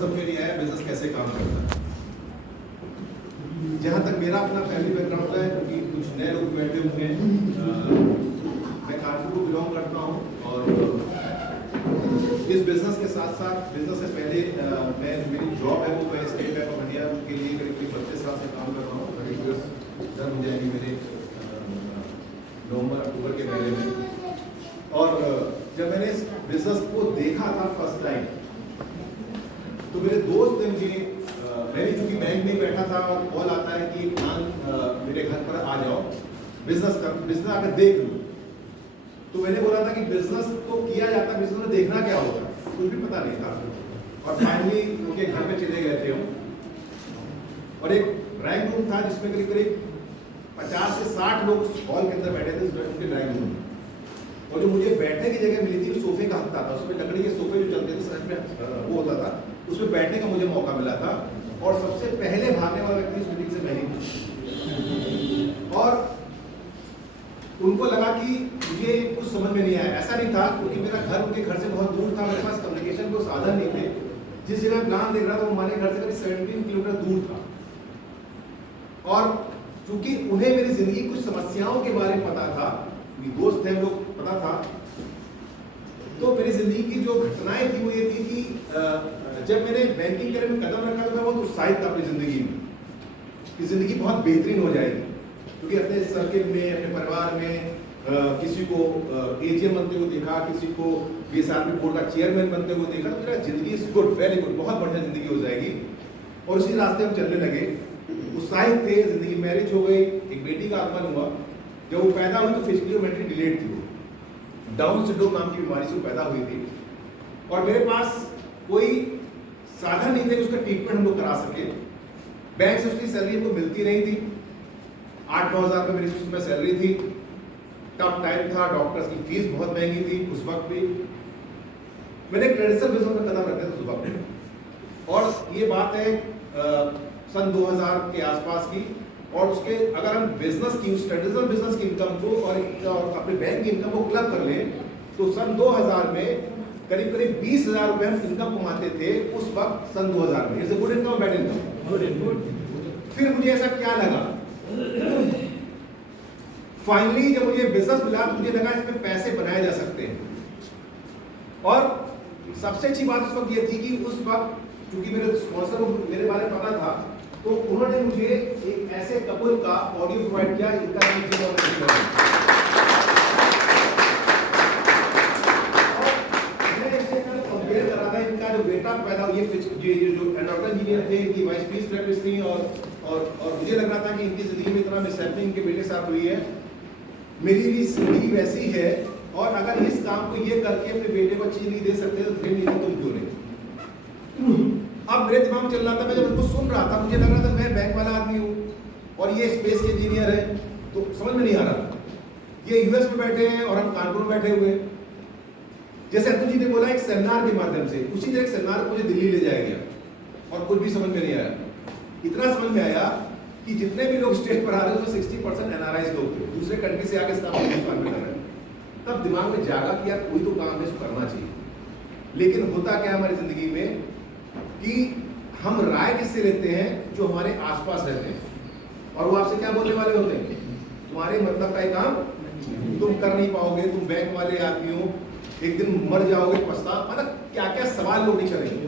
समझ में नहीं आया बिजनेस कैसे काम करता है। जहाँ तक मेरा अपना फैमिली बैकग्राउंड है, क्योंकि कुछ नए लोग बैठे हुए हैं, मैं कानपुर को बिलोंग करता हूँ और इस बिजनेस के साथ साथ बिजनेस से पहले मैं मेरी जॉब है वो मैं स्टेट बैंक ऑफ इंडिया के लिए करीब 32 साल से काम कर रहा हूँ। 30 ईयर्स जब हो जाएंगे मेरे नवंबर अक्टूबर के महीने में। और जब मैंने इस बिजनेस को देखा था फर्स्ट टाइम, तो मेरे दोस्त ने मुझे, मैंने चूंकि बैंक में बैठा था और कॉल आता है कि मेरे घर पर आ जाओ, बिजनेस आकर देख लूँ। तो मैंने बोला था कि बिजनेस तो किया जाता है, बिजनेस में देखना क्या होगा, कुछ भी पता नहीं था। और फाइनली उनके घर पे चले गए थे हम, और एक ड्राइंग रूम था जिसमें करीब करीब 50 से 60 लोग उस हॉल के अंदर बैठे थे, उनके ड्राइंग रूम में। और जो मुझे बैठने की जगह मिली थी, सोफे का हत्ता था, उसमें लकड़ी के सोफे जो चलते थे सच में वो होता था, उसमें बैठने का मुझे मौका मिला था। और सबसे पहले भागने वाला व्यक्ति इस मीटिंग से मैं ही। और उनको लगा कि मुझे कुछ समझ में नहीं आया। ऐसा नहीं था, क्योंकि मेरा घर उनके घर से बहुत दूर था, मेरे पास कम्युनिकेशन के साधन नहीं थे। जिस जगह प्लान देख रहा था वो हमारे घर से करीब 17 किलोमीटर दूर था। और चूंकि उन्हें मेरी जिंदगी कुछ समस्याओं के बारे में पता था, दोस्त थे लोग, पता था, तो मेरी जिंदगी की जो घटनाएं थी वो ये थी कि जब मैंने बैंकिंग करियर में कदम रखा तो मैं बहुत उत्साहित था अपनी जिंदगी में कि जिंदगी बहुत बेहतरीन हो जाएगी। क्योंकि अपने सर्किल में, अपने परिवार में किसी को एजीएम बनते हुए देखा, किसी को बीएसआरपी बोर्ड का चेयरमैन बनते हुए देखा, तो मेरा जिंदगी इज गुड, वेरी गुड, बहुत बढ़िया जिंदगी हो जाएगी। और उसी रास्ते हम चलने लगे, उत्साहित थे। जिंदगी मैरिज हो गई, एक बेटी का आगमन हुआ। जब वो पैदा हुई तो फिजिकली और मेंटली डिलेड थी, वो डाउन सिंड्रोम नाम की बीमारी से वो पैदा हुई थी। और मेरे पास कोई साधन नहीं थे कि उसका ट्रीटमेंट हम लोग करा सके। बैंक से उसकी सैलरी हमको मिलती नहीं थी, 8-9 हज़ार रुपये मेरी उसमें सैलरी थी। टफ टाइम था, डॉक्टर्स की फीस बहुत महंगी थी उस वक्त भी। मैंने ट्रेडिशनल बिजनेस में कदम रखे थे उस वक्त, और ये बात है सन 2000 के आसपास की। और उसके अगर हम बिजनेस की, उस ट्रेडिशनल बिजनेस की इनकम को और अपने बैंक की इनकम को क्लब कर लें, तो सन 2000 में करीब करीब 20,000 रुपये हम इनकम कमाते थे उस वक्त, सन 2000 में। It's a good income, bad income. फिर मुझे ऐसा क्या लगा, फाइनली जब मुझे बिजनेस मिला तो मुझे लगा इसमें पैसे बनाए जा सकते हैं। और सबसे अच्छी बात उस वक्त ये थी कि उस वक्त क्योंकि मेरे स्पॉन्सर को मेरे बारे में पता था, तो उन्होंने मुझे एक ऐसे कपल का ऑडियो प्रोवाइड किया, इनका कंपेयर कर रहा था। इनका जो बेटा पैदा हुआ, ये जो एनाटॉमी इंजीनियर थे, इनकी वाइफ फिजियोथेरेपिस्ट थी, और मुझे लग रहा था कि इनकी जिंदगी में इतना मिसहैपनिंग इनके बेटे साथ हुई है, मेरी भी जिंदगी वैसी है। और अगर इस काम को ये करके अपने बेटे को चीज नहीं दे सकते तो फिर नहीं, तुम क्यों नहीं। अब मेरे दिमाग में चल रहा था, मैं जब उनको सुन रहा था मुझे लग रहा था मैं बैंक वाला आदमी हूँ और ये स्पेस के इंजीनियर है, तो समझ में नहीं आ रहा। ये यूएस में बैठे हैं और हम कानपुर में बैठे हुए। जैसे अतुल जी ने बोला एक सेमिनार के माध्यम से, उसी तरह एक सेमिनार मुझे दिल्ली ले जाया गया और कुछ भी समझ में नहीं आया। इतना समझ में आया कि जितने भी लोग स्टेज पर आ रहे हैं उसमें 60% एनआरआई लोग थे, दूसरे कंट्री से आके इसका हिंदुस्तान में कर रहे हैं। तब दिमाग में जागा कि यार कोई तो काम है, इसको करना चाहिए। लेकिन होता क्या हमारी जिंदगी में कि हम राय किससे लेते हैं, जो हमारे आसपास रहते हैं, और वो आपसे क्या बोलने वाले होते हैं, तुम्हारे मतलब का काम तुम कर नहीं पाओगे, तुम बैंक वाले आदमी हो, एक दिन मर जाओगे, पछता, मतलब क्या क्या सवाल लोग नहीं करेंगे।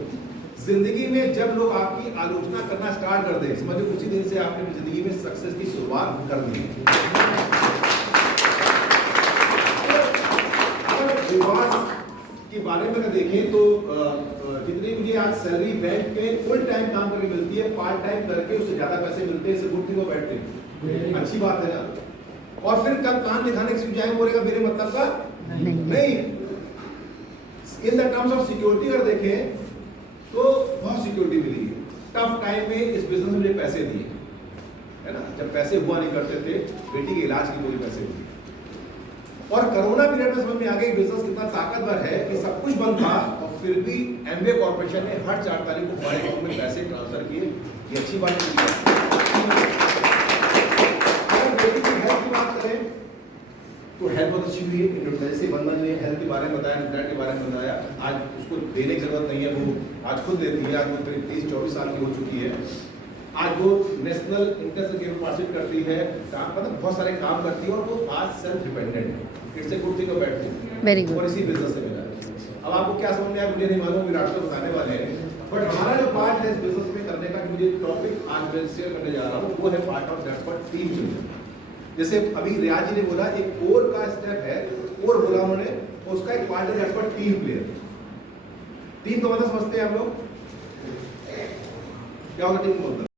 जिंदगी में जब लोग आपकी आलोचना करना स्टार्ट कर दें, समझो उसी दिन से आपने अपनी जिंदगी में सक्सेस की शुरुआत कर दी है। के बारे में अगर देखें तो जितनी मुझे आज सैलरी बैंक में फुल टाइम काम करके मिलती है, पार्ट टाइम करके उससे ज्यादा पैसे मिलते हैं, इससे गुड थिंग बैठते हैं, अच्छी बात है ना। और फिर कल काम दिखाने के जाए बोलेगा मेरे मतलब का नहीं। In the terms of security अगर देखें तो बहुत सिक्योरिटी मिली है। टफ टाइम में इस बिजनेस में मुझे पैसे दिए, है ना, जब पैसे हुआ नहीं करते थे, बेटी के इलाज के लिए पैसे दिए। और कोरोना पीरियड में समझ में आ गया बिजनेस कितना ताकतवर है कि सब कुछ बंद था और फिर भी एमवे कॉर्पोरेशन ने हर 4 तारीख को हमारे अकाउंट में पैसे ट्रांसफर किए। ये अच्छी बात है। अगर बेटी की हेल्थ की बात करें तो हेल्थ बहुत अच्छी हुई है। जैसे वंदना जी ने हेल्थ के बारे में बताया, इंटरनेट के बारे में बताया, आज उसको देने की जरूरत नहीं है, वो आज खुद देती है। आज वो 23-24 साल की हो चुकी है। आज वो नेशनल इंटर गेम पार्टिसिपेट करती है, काम मतलब बहुत सारे काम करती है और वो आज सेल्फ डिपेंडेंट है। It's a good thing about it. Very good. और इसी बिजनेस से मिला है। अब आपको क्या समझ में आया मुझे नहीं मालूम, विराट को बताने वाले हैं, बट हमारा जो पार्ट है इस बिजनेस में करने का, मुझे टॉपिक आज मैं शेयर करने जा रहा हूँ, वो है part of that's for team building. जैसे अभी रियाज जी ने बोला एक कोर का स्टेप है, कोर बोला उन्होंने, उसका एक पार्ट है that's for team player. Team का मतलब समझते हैं हम लोग क्या होगा टीम का मतलब?